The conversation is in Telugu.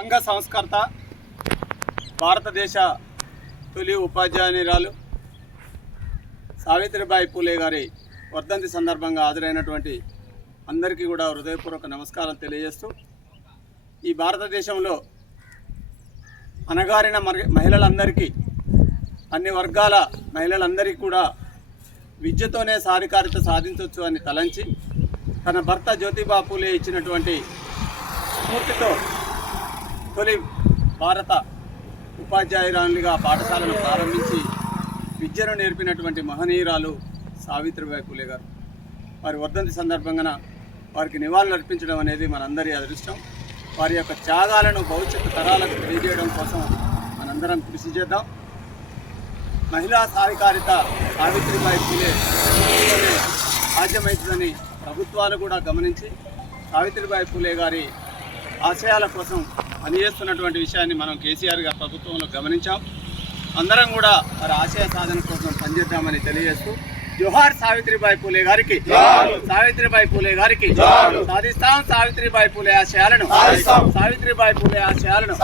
సంఘ సంస్కర్త భారతదేశ తొలి ఉపాధ్యాయునిరాలు సావిత్రిబాయి పూలే గారి వర్ధంతి సందర్భంగా హాజరైనటువంటి అందరికీ కూడా హృదయపూర్వక నమస్కారం తెలియజేస్తూ ఈ భారతదేశంలో అనగారిన మహిళలందరికీ అన్ని వర్గాల మహిళలందరికీ కూడా విద్యతోనే సాధికారిత సాధించవచ్చు అని తలంచి తన భర్త జ్యోతిబా పూలే ఇచ్చినటువంటి స్ఫూర్తితో తొలి భారత ఉపాధ్యాయురాలుగా పాఠశాలను ప్రారంభించి విద్యను నేర్పినటువంటి మహనీయురాలు సావిత్రిబాయి పూలే గారు. వారి వర్ధంతి సందర్భంగా వారికి నివాళులు అర్పించడం అనేది మనందరి అదృష్టం. వారి యొక్క త్యాగాలను భవిష్యత్తు తరాలకు తెలియజేయడం కోసం మనందరం కృషి చేద్దాం. మహిళా సాధికారిత సావిత్రిబాయి పూలే సాధ్యమవుతుందని ప్రభుత్వాలు కూడా గమనించి సావిత్రిబాయి పూలే గారి ఆశయాల కోసం పనిచేస్తున్నటువంటి విషయాన్ని మనం కేసీఆర్ గారి ప్రభుత్వంలో గమనించాం. అందరం కూడా వారి ఆశయ సాధన కోసం పనిచేద్దామని తెలియజేస్తూ జోహార్ సావిత్రిబాయి పూలే గారికి సావిత్రిబాయి పూలే గారికి సాధిస్తాం సావిత్రిబాయి పూలే ఆశయాలను. సావిత్రిబాయి పూలే ఆశయాలను.